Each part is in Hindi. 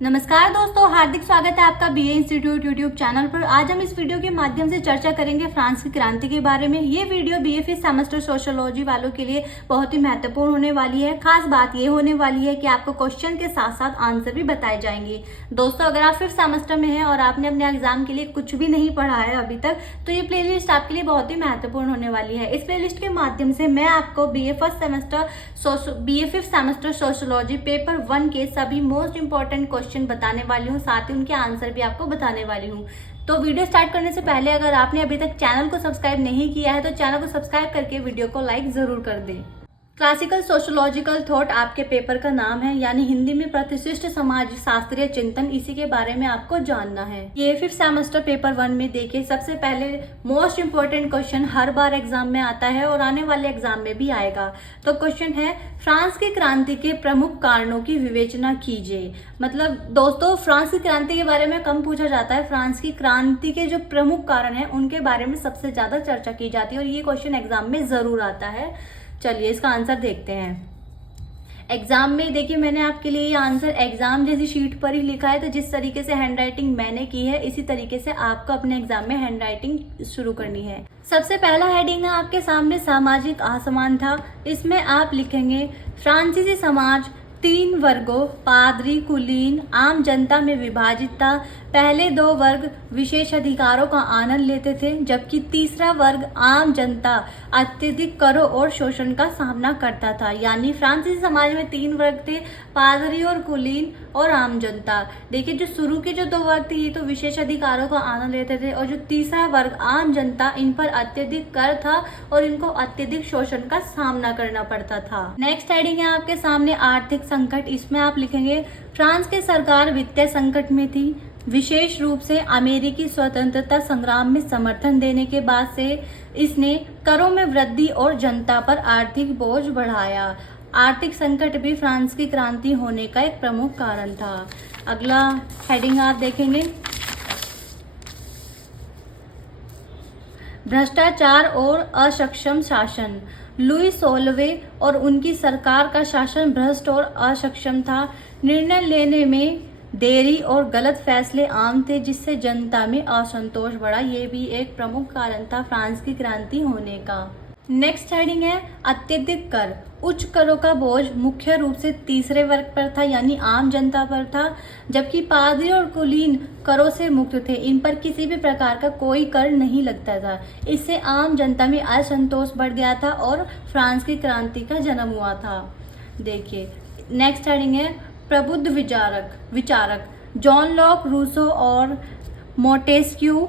नमस्कार दोस्तों, हार्दिक स्वागत है आपका बीए इंस्टीट्यूट यूट्यूब चैनल पर। आज हम इस वीडियो के माध्यम से चर्चा करेंगे फ्रांस की क्रांति के बारे में। ये video BA fifth semester sociology वालों के लिए बहुत ही महत्वपूर्ण होने वाली है। खास बात ये होने वाली है कि आपको क्वेश्चन के साथ साथ आंसर भी बताए जाएंगे। दोस्तों, अगर आप फिफ्थ सेमेस्टर में हैं और आपने अपने एग्जाम के लिए कुछ भी नहीं पढ़ा है अभी तक, तो ये प्ले लिस्ट आपके लिए बहुत ही महत्वपूर्ण होने वाली है। इस प्ले लिस्ट के माध्यम से मैं आपको BA fifth semester sociology paper 1 के सभी मोस्ट इंपॉर्टेंट क्वेश्चन बताने वाली हूँ, साथ ही उनके आंसर भी आपको बताने वाली हूँ। तो वीडियो स्टार्ट करने से पहले अगर आपने अभी तक चैनल को सब्सक्राइब नहीं किया है तो चैनल को सब्सक्राइब करके वीडियो को लाइक जरूर कर दें। क्लासिकल सोशियोलॉजिकल थॉट आपके पेपर का नाम है, यानी हिंदी में प्रतिष्ठित समाज शास्त्रीय चिंतन। इसी के बारे में आपको जानना है। ये फिफ्थ सेमेस्टर पेपर 1 में देखिए, सबसे पहले मोस्ट इंपोर्टेंट क्वेश्चन हर बार एग्जाम में आता है और आने वाले एग्जाम में भी आएगा। तो क्वेश्चन है, फ्रांस की क्रांति के प्रमुख कारणों की विवेचना कीजिए। मतलब दोस्तों, फ्रांस की क्रांति के बारे में कम पूछा जाता है। फ्रांस की क्रांति के जो प्रमुख कारण है उनके बारे में सबसे ज्यादा चर्चा की जाती है और ये क्वेश्चन एग्जाम में जरूर आता है। चलिए इसका आंसर देखते हैं। एग्जाम में देखिए, मैंने आपके लिए ये आंसर एग्जाम जैसी शीट पर ही लिखा है। तो जिस तरीके से हैंडराइटिंग मैंने की है, इसी तरीके से आपको अपने एग्जाम में हैंडराइटिंग शुरू करनी है। सबसे पहला हेडिंग है आपके सामने, सामाजिक असमानता। इसमें आप लिखेंगे, फ्रांसीसी समाज 3 वर्गों पादरी, कुलीन, आम जनता में विभाजित था। पहले 2 वर्ग विशेष अधिकारों का आनंद लेते थे, जबकि तीसरा वर्ग आम जनता अत्यधिक करों और शोषण का सामना करता था। यानी फ्रांसीसी समाज में 3 वर्ग थे, पादरी और कुलीन और आम जनता। देखिए, जो शुरू के जो 2 वर्ग थे ये तो विशेष अधिकारों का आनंद लेते थे, और जो तीसरा वर्ग आम जनता, इन पर अत्यधिक कर था और इनको अत्यधिक शोषण का सामना करना पड़ता था। नेक्स्ट हेडिंग है आपके सामने, आर्थिक संकट। इसमें आप लिखेंगे, फ्रांस की सरकार वित्तीय संकट में थी, विशेष रूप से अमेरिकी स्वतंत्रता संग्राम में समर्थन देने के बाद से इसने करों में वृद्धि और जनता पर आर्थिक बोझ बढ़ाया। आर्थिक संकट भी फ्रांस की क्रांति होने का एक प्रमुख कारण था। अगला हेडिंग आप देखेंगे, भ्रष्टाचार और अक्षम शासन। लुई 16वें और उनकी सरकार का शासन भ्रष्ट और अक्षम था। निर्णय लेने में देरी और गलत फैसले आम थे, जिससे जनता में असंतोष बढ़ा। ये भी एक प्रमुख कारण था फ्रांस की क्रांति होने का। नेक्स्ट हेडिंग है, अत्यधिक कर। उच्च करों का बोझ मुख्य रूप से तीसरे वर्ग पर था, यानी आम जनता पर था, जबकि पादरी और कुलीन करों से मुक्त थे। इन पर किसी भी प्रकार का कोई कर नहीं लगता था। इससे आम जनता में असंतोष बढ़ गया था और फ्रांस की क्रांति का जन्म हुआ था। देखिए नेक्स्ट हेडिंग है, प्रबुद्ध विचारक। जॉन लॉक, रूसो और मोंटेस्क्यू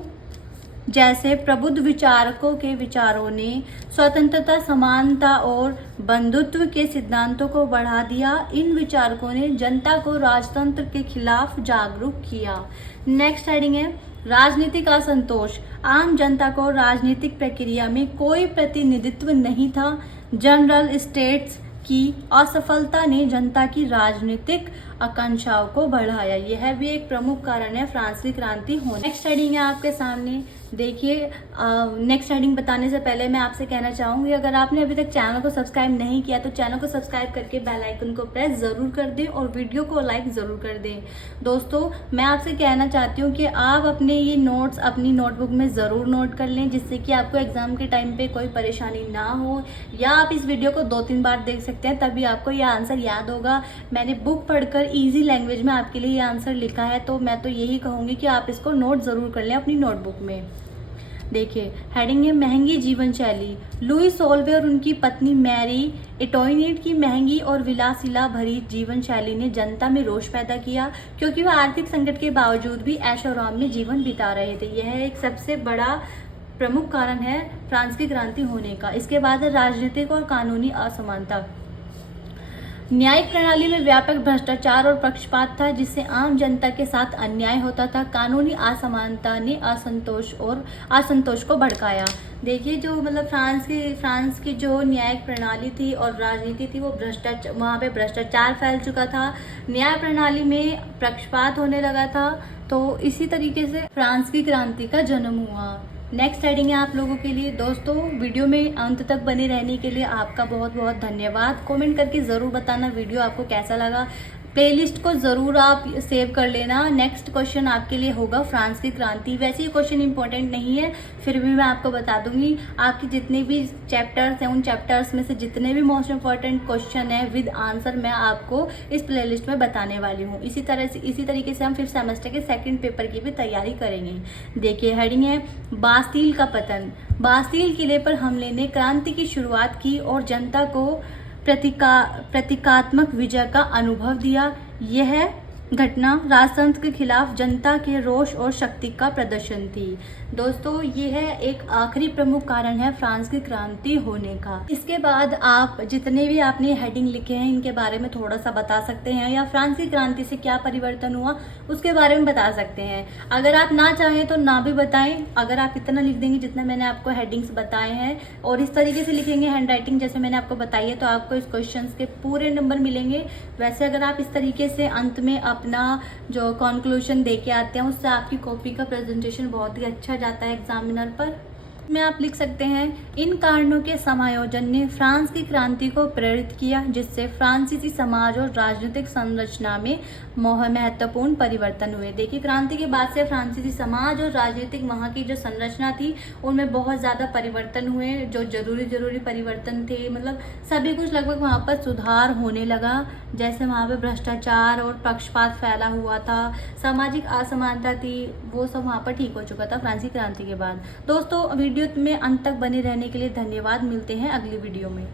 जैसे प्रबुद्ध विचारकों के विचारों ने स्वतंत्रता, समानता और बंधुत्व के सिद्धांतों को बढ़ा दिया। इन विचारकों ने जनता को राजतंत्र के खिलाफ जागरूक किया। नेक्स्ट हेडिंग है, राजनीतिक असंतोष। आम जनता को राजनीतिक प्रक्रिया में कोई प्रतिनिधित्व नहीं था। जनरल स्टेट्स की असफलता ने जनता की राजनीतिक आकांक्षाओं को बढ़ाया। यह भी एक प्रमुख कारण है फ्रांस की क्रांति होने। नेक्स्ट हेडिंग है आपके सामने। देखिए, नेक्स्ट हेडिंग बताने से पहले मैं आपसे कहना चाहूंगी, अगर आपने अभी तक चैनल को सब्सक्राइब नहीं किया तो चैनल को सब्सक्राइब करके बेल आइकन को प्रेस जरूर कर दें और वीडियो को लाइक जरूर कर दें। दोस्तों, मैं आपसे कहना चाहती हूँ कि आप अपने ये नोट्स अपनी नोटबुक में जरूर नोट कर लें, जिससे कि आपको एग्जाम के टाइम पे कोई परेशानी ना हो। या आप इस वीडियो को 2-3 बार देख सकते हैं, तभी आपको यह आंसर याद होगा। मैंने बुक पढ़कर ईजी लैंग्वेज में आपके लिए ये आंसर लिखा है, तो मैं तो यही कहूँगी कि आप इसको नोट जरूर कर लें अपनी नोटबुक में। देखिए, हेडिंग है, महंगी जीवन शैली। लुई 16वें और उनकी पत्नी मैरी एंटोइनेट की महंगी और विलासिता भरी जीवन शैली ने जनता में रोष पैदा किया, क्योंकि वह आर्थिक संकट के बावजूद भी ऐशो आराम में जीवन बिता रहे थे। यह एक सबसे बड़ा प्रमुख कारण है फ्रांस की क्रांति होने का। इसके बाद राजनीतिक और कानूनी असमानता। न्यायिक प्रणाली में व्यापक भ्रष्टाचार और पक्षपात था, जिससे आम जनता के साथ अन्याय होता था। कानूनी असमानता ने असंतोष को भड़काया। देखिए, जो मतलब फ्रांस की जो न्यायिक प्रणाली थी और राजनीति थी, वो वहाँ पे भ्रष्टाचार फैल चुका था। न्याय प्रणाली में पक्षपात होने लगा था। तो इसी तरीके से फ्रांस की क्रांति का जन्म हुआ। नेक्स्ट हेडिंग है आप लोगों के लिए। दोस्तों, वीडियो में अंत तक बने रहने के लिए आपका बहुत बहुत धन्यवाद। कमेंट करके ज़रूर बताना वीडियो आपको कैसा लगा। प्लेलिस्ट को ज़रूर आप सेव कर लेना। नेक्स्ट क्वेश्चन आपके लिए होगा फ्रांस की क्रांति। वैसे ही क्वेश्चन इंपॉर्टेंट नहीं है, फिर भी मैं आपको बता दूंगी। आपके जितने भी चैप्टर्स हैं, उन चैप्टर्स में से जितने भी मोस्ट इंपॉर्टेंट क्वेश्चन है विद आंसर मैं आपको इस प्लेलिस्ट में बताने वाली हूँ। इसी तरीके से हम 5th सेमेस्टर के सेकेंड पेपर की भी तैयारी करेंगे। देखिए हेडिंग है बास्टील का पतन। बास्टील किले पर हमले ने क्रांति की शुरुआत की और जनता को प्रतीकात्मक विजय का अनुभव दिया। यह घटना राजतंत्र के खिलाफ जनता के रोष और शक्ति का प्रदर्शन थी। दोस्तों ये है एक आखिरी प्रमुख कारण है फ्रांस की क्रांति होने का। इसके बाद आप जितने भी आपने हेडिंग लिखे हैं इनके बारे में थोड़ा सा बता सकते हैं, या फ्रांस की क्रांति से क्या परिवर्तन हुआ उसके बारे में बता सकते हैं। अगर आप ना चाहें तो ना भी बताएं। अगर आप इतना लिख देंगे जितना मैंने आपको हेडिंग्स बताए हैं और इस तरीके से लिखेंगे हैंड राइटिंग जैसे मैंने आपको बताई है, तो आपको इस क्वेश्चन के पूरे नंबर मिलेंगे। वैसे अगर आप इस तरीके से अंत में अपना जो कंक्लूजन दे के आते हैं उससे आपकी कॉपी का प्रेजेंटेशन बहुत ही अच्छा जाता है एग्जामिनर पर। में आप लिख सकते हैं इन कारणों के समायोजन ने फ्रांस की क्रांति को प्रेरित किया, जिससे फ्रांसीसी समाज और राजनीतिक संरचना में महत्वपूर्ण परिवर्तन हुए। देखिए क्रांति के बाद से फ्रांसीसी समाज और राजनीतिक वहाँ की जो संरचना थी उनमें बहुत ज़्यादा परिवर्तन हुए, जो जरूरी परिवर्तन थे। मतलब सभी कुछ लगभग वहाँ पर सुधार होने लगा। जैसे वहाँ पे भ्रष्टाचार और पक्षपात फैला हुआ था, सामाजिक असमानता थी, वो सब वहाँ पर ठीक हो चुका था फ्रांसीसी क्रांति के बाद। दोस्तों वीडियो में अंत तक बने रहने के लिए धन्यवाद। मिलते हैं अगली वीडियो में।